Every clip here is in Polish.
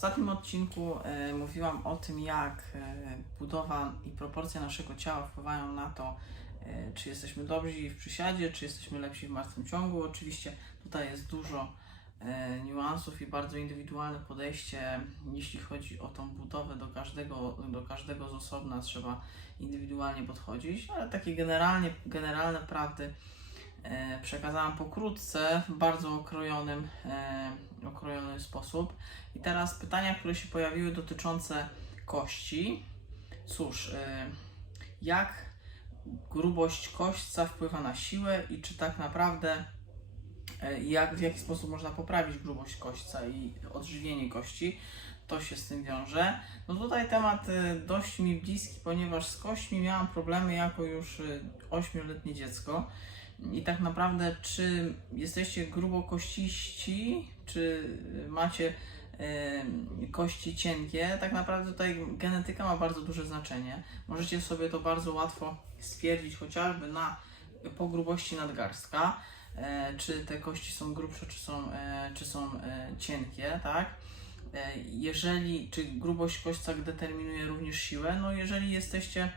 ostatnim odcinku e, mówiłam o tym, jak e, budowa i proporcje naszego ciała wpływają na to, e, czy jesteśmy dobrzy w przysiadzie, czy jesteśmy lepsi w martwym ciągu. Oczywiście tutaj jest dużo e, niuansów i bardzo indywidualne podejście, jeśli chodzi o tą budowę do każdego, do każdego z osobna, trzeba indywidualnie podchodzić, ale takie generalnie, generalne prawdy e, przekazałam pokrótce, w bardzo okrojonym, okrojonym sposób. I teraz pytania, które się pojawiły dotyczące kości. Cóż, e, jak grubość kośćca wpływa na siłę i czy tak naprawdę e, jak, w jaki sposób można poprawić grubość kośćca i odżywienie kości, to się z tym wiąże. No tutaj temat e, dość mi bliski, ponieważ z kośćmi miałam problemy jako już 8-letnie dziecko. I tak naprawdę, czy jesteście grubokościści, czy macie e, kości cienkie, tak naprawdę tutaj genetyka ma bardzo duże znaczenie. Możecie sobie to bardzo łatwo stwierdzić chociażby na po grubości nadgarstka, czy te kości są grubsze, czy są, czy są cienkie, tak? E, Jeżeli, czy grubość kośćca determinuje również siłę, no jeżeli jesteście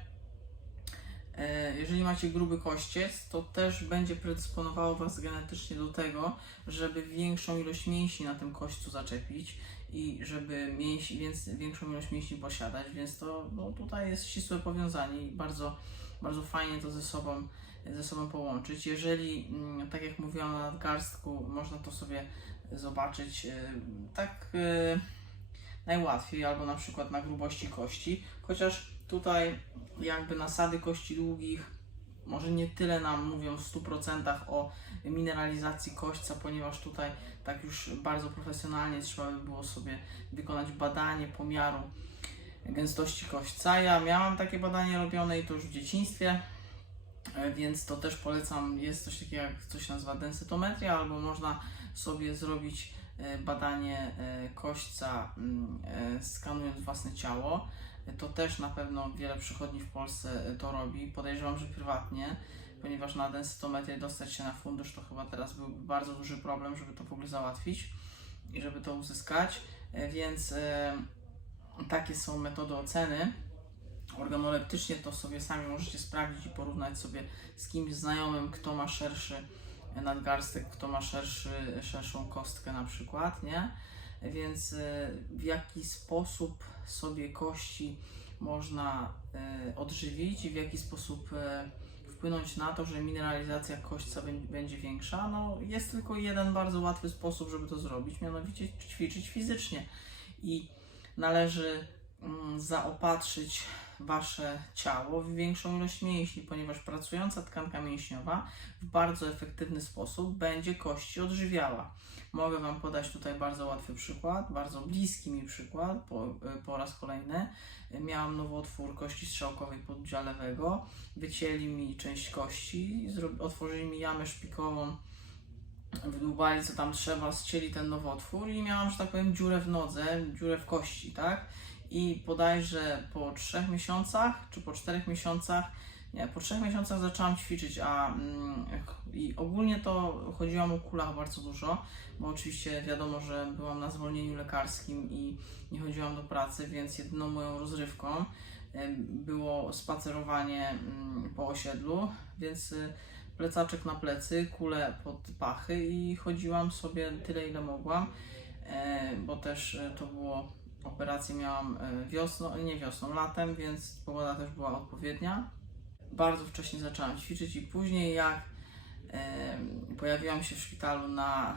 E, Jeżeli macie gruby kościec, to też będzie predysponowało Was genetycznie do tego, żeby większą ilość mięśni na tym kośćcu zaczepić i żeby mięś, więc, większą ilość mięśni posiadać, więc to no, tutaj jest ścisłe powiązanie i bardzo, bardzo fajnie to ze sobą, ze sobą połączyć. Jeżeli, mm, tak jak mówiłam na nadgarstku, można to sobie zobaczyć e, tak e, najłatwiej, albo na przykład na grubości kości, chociaż tutaj jakby nasady kości długich może nie tyle nam mówią w 100% o mineralizacji kośćca, ponieważ tutaj tak już bardzo profesjonalnie trzeba by było sobie wykonać badanie pomiaru gęstości kośćca. Ja miałam takie badanie robione i to już w dzieciństwie, e, więc to też polecam. Jest coś takiego jak coś nazywa densytometria, albo można sobie zrobić e, badanie e, kośćca mm, e, skanując własne ciało. To też na pewno wiele przychodni w Polsce to robi. Podejrzewam, że prywatnie, ponieważ na densytometrię dostać się na fundusz to chyba teraz byłby bardzo duży problem, żeby to w ogóle załatwić i żeby to uzyskać. Więc takie są metody oceny. Organoleptycznie to sobie sami możecie sprawdzić i porównać sobie z kimś znajomym, kto ma szerszy nadgarstek, kto ma szerszy, szerszą kostkę na przykład, nie? Więc e, w jaki sposób sobie kości można e, odżywić i w jaki sposób e, wpłynąć na to, że mineralizacja kośćca bę- będzie większa? No, jest tylko jeden bardzo łatwy sposób, żeby to zrobić, mianowicie ćwiczyć fizycznie. I należy mm, zaopatrzyć Wasze ciało w większą ilość mięśni, ponieważ pracująca tkanka mięśniowa w bardzo efektywny sposób będzie kości odżywiała. Mogę Wam podać tutaj bardzo łatwy przykład, bardzo bliski mi przykład, po, po raz kolejny. Miałam nowotwór kości strzałkowej podłudzia lewego, wycięli mi część kości, otworzyli mi jamę szpikową, wydłubali co tam trzeba, ścięli ten nowotwór i miałam, że tak powiem, dziurę w nodze, dziurę w kości, tak? I bodajże po trzech miesiącach, czy po czterech miesiącach, nie, po trzech miesiącach zaczęłam ćwiczyć, a mm, i ogólnie to chodziłam o kulach bardzo dużo, bo oczywiście wiadomo, że byłam na zwolnieniu lekarskim i nie chodziłam do pracy, więc jedyną moją rozrywką było spacerowanie mm, po osiedlu, więc y, plecaczek na plecy, kule pod pachy i chodziłam sobie tyle, ile mogłam, e, bo też e, to było, operację miałam e, wiosną, nie wiosną, latem, więc pogoda też była odpowiednia. Bardzo wcześnie zaczęłam ćwiczyć i później jak pojawiłam się w szpitalu na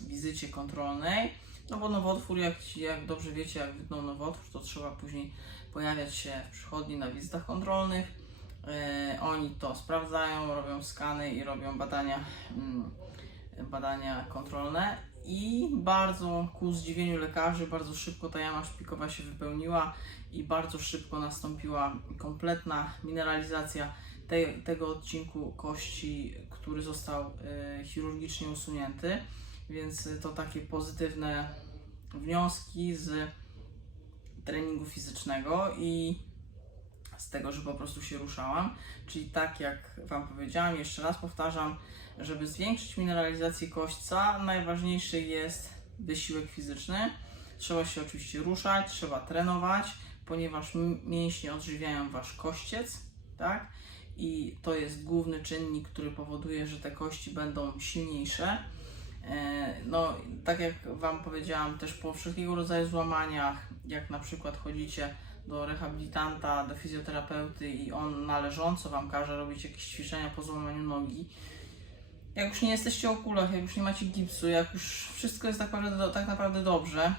wizycie kontrolnej, no bo nowotwór, jak, jak dobrze wiecie, jak wytnął nowotwór, to trzeba później pojawiać się w przychodni na wizytach kontrolnych. E, oni to sprawdzają, robią skany i robią badania, mm, badania kontrolne. I bardzo ku zdziwieniu lekarzy, bardzo szybko ta jama szpikowa się wypełniła i bardzo szybko nastąpiła kompletna mineralizacja tej, tego odcinku kości, który został e, chirurgicznie usunięty. Więc to takie pozytywne wnioski z treningu fizycznego i z tego, że po prostu się ruszałam. Czyli tak jak Wam powiedziałam, jeszcze raz powtarzam, żeby zwiększyć mineralizację kośćca, najważniejszy jest wysiłek fizyczny. Trzeba się oczywiście ruszać, trzeba trenować, ponieważ mięśnie odżywiają wasz kościec, tak? I to jest główny czynnik, który powoduje, że te kości będą silniejsze. E, No, tak jak Wam powiedziałam, też po wszelkiego rodzaju złamaniach, jak na przykład chodzicie do rehabilitanta, do fizjoterapeuty i on należąco Wam każe robić jakieś ćwiczenia po złamaniu nogi, jak już nie jesteście o kulach, jak już nie macie gipsu, jak już wszystko jest tak naprawdę, tak naprawdę dobrze,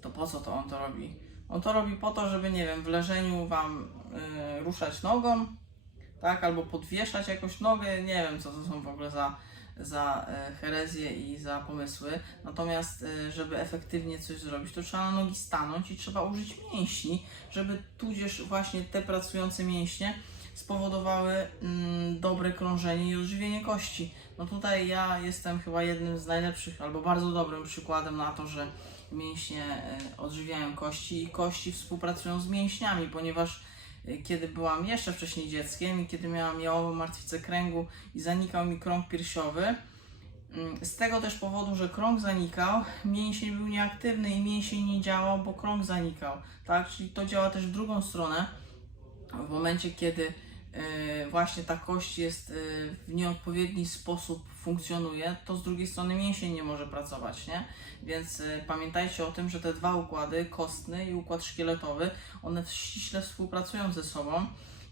to po co to on to robi? On to robi po to, żeby, nie wiem, w leżeniu Wam y, ruszać nogą, tak, albo podwieszać jakoś nogę, nie wiem, co to są w ogóle za za e, herezję i za pomysły. Natomiast, e, żeby efektywnie coś zrobić, to trzeba na nogi stanąć i trzeba użyć mięśni, żeby tudzież właśnie te pracujące mięśnie spowodowały mm, dobre krążenie i odżywienie kości. No tutaj ja jestem chyba jednym z najlepszych albo bardzo dobrym przykładem na to, że mięśnie e, odżywiają kości i kości współpracują z mięśniami, ponieważ kiedy byłam jeszcze wcześniej dzieckiem i kiedy miałam jałową martwicę kręgu i zanikał mi krąg piersiowy, mm, z tego też powodu, że krąg zanikał, mięsień był nieaktywny i mięsień nie działał, bo krąg zanikał, tak? Czyli to działa też w drugą stronę. W momencie, kiedy właśnie ta kość jest e, w nieodpowiedni sposób funkcjonuje, to z drugiej strony mięsień nie może pracować, nie? Więc e, pamiętajcie o tym, że te dwa układy, kostny i układ szkieletowy, one ściśle współpracują ze sobą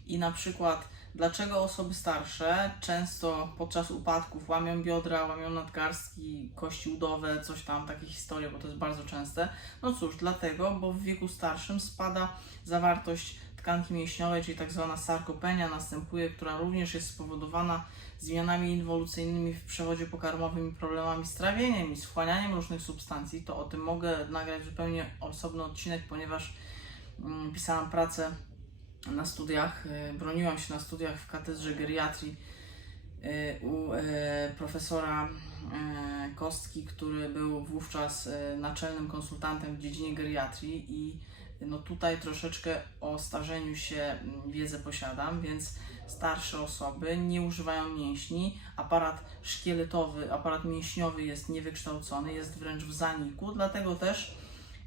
i na przykład dlaczego osoby starsze często podczas upadków łamią biodra, łamią nadgarstki, kości udowe, coś tam, takie historie, bo to jest bardzo częste. No cóż, dlatego, bo w wieku starszym spada zawartość tkanki mięśniowej, czyli tak zwana sarkopenia następuje, która również jest spowodowana zmianami inwolucyjnymi w przewodzie pokarmowym i problemami z trawieniem i wchłanianiem różnych substancji, to o tym mogę nagrać zupełnie osobny odcinek, ponieważ mm, pisałam pracę na studiach, y, broniłam się na studiach w katedrze geriatrii y, u y, profesora Kostki, który był wówczas naczelnym konsultantem w dziedzinie geriatrii i no tutaj troszeczkę o starzeniu się mm, wiedzę posiadam, więc starsze osoby nie używają mięśni, aparat szkieletowy, aparat mięśniowy jest niewykształcony, jest wręcz w zaniku, dlatego też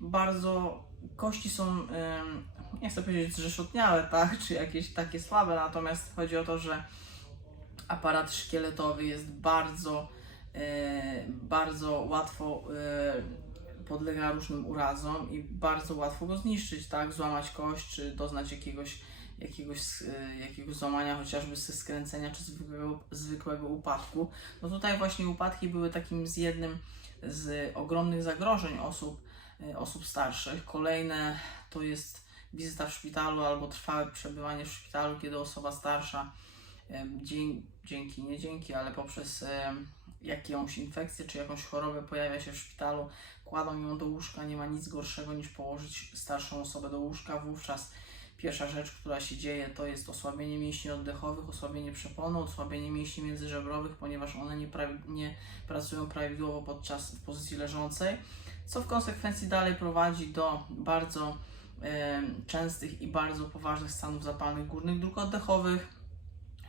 bardzo kości są, nie chcę powiedzieć zrzeszotniałe, tak, czy jakieś takie słabe, natomiast chodzi o to, że aparat szkieletowy jest bardzo, e, bardzo łatwo e, podlega różnym urazom i bardzo łatwo go zniszczyć, tak, złamać kość, czy doznać jakiegoś, jakiegoś, e, jakiegoś złamania, chociażby ze skręcenia, czy zwykłego, zwykłego upadku. No tutaj właśnie upadki były takim z jednym z ogromnych zagrożeń osób, e, osób starszych. Kolejne to jest wizyta w szpitalu albo trwałe przebywanie w szpitalu, kiedy osoba starsza dzięki, nie dzięki, ale poprzez jakąś infekcję czy jakąś chorobę pojawia się w szpitalu, kładą ją do łóżka, nie ma nic gorszego niż położyć starszą osobę do łóżka, wówczas pierwsza rzecz, która się dzieje, to jest osłabienie mięśni oddechowych, osłabienie przeponu, osłabienie mięśni międzyżebrowych, ponieważ one nie, nie pracują prawidłowo podczas w pozycji leżącej, co w konsekwencji dalej prowadzi do bardzo em, częstych i bardzo poważnych stanów zapalnych górnych dróg oddechowych.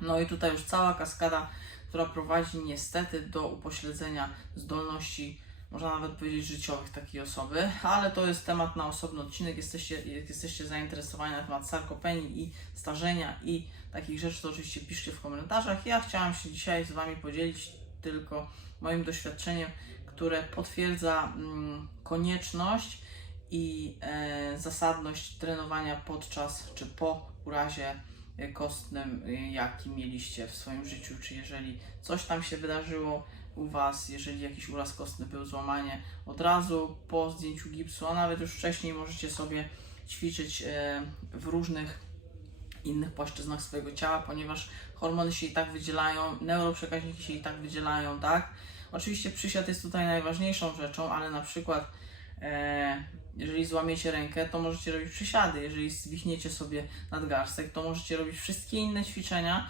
No i tutaj już cała kaskada, która prowadzi niestety do upośledzenia zdolności, można nawet powiedzieć, życiowych takiej osoby, ale to jest temat na osobny odcinek. Jesteście, jak jesteście zainteresowani na temat sarkopenii i starzenia i takich rzeczy, to oczywiście piszcie w komentarzach. Ja chciałam się dzisiaj z Wami podzielić tylko moim doświadczeniem, które potwierdza mm, konieczność i e, zasadność trenowania podczas czy po urazie kostnym, e, jaki mieliście w swoim życiu, czy jeżeli coś tam się wydarzyło u Was, jeżeli jakiś uraz kostny był, złamanie, od razu po zdjęciu gipsu, a nawet już wcześniej możecie sobie ćwiczyć e, w różnych innych płaszczyznach swojego ciała, ponieważ hormony się i tak wydzielają, neuroprzekaźniki się i tak wydzielają, tak? Oczywiście przysiad jest tutaj najważniejszą rzeczą, ale na przykład e, jeżeli złamiecie rękę, to możecie robić przysiady. Jeżeli zwichniecie sobie nadgarstek, to możecie robić wszystkie inne ćwiczenia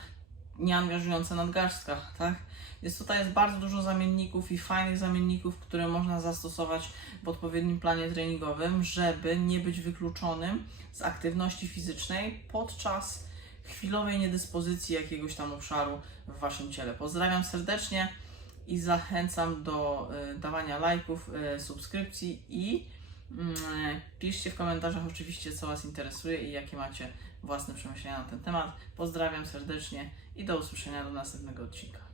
nie angażujące nadgarstka, tak? Więc tutaj jest bardzo dużo zamienników i fajnych zamienników, które można zastosować w odpowiednim planie treningowym, żeby nie być wykluczonym z aktywności fizycznej podczas chwilowej niedyspozycji jakiegoś tam obszaru w Waszym ciele. Pozdrawiam serdecznie. i zachęcam do e, dawania lajków, e, subskrypcji i piszcie w komentarzach oczywiście, co Was interesuje i jakie macie własne przemyślenia na ten temat. Pozdrawiam serdecznie i do usłyszenia do następnego odcinka.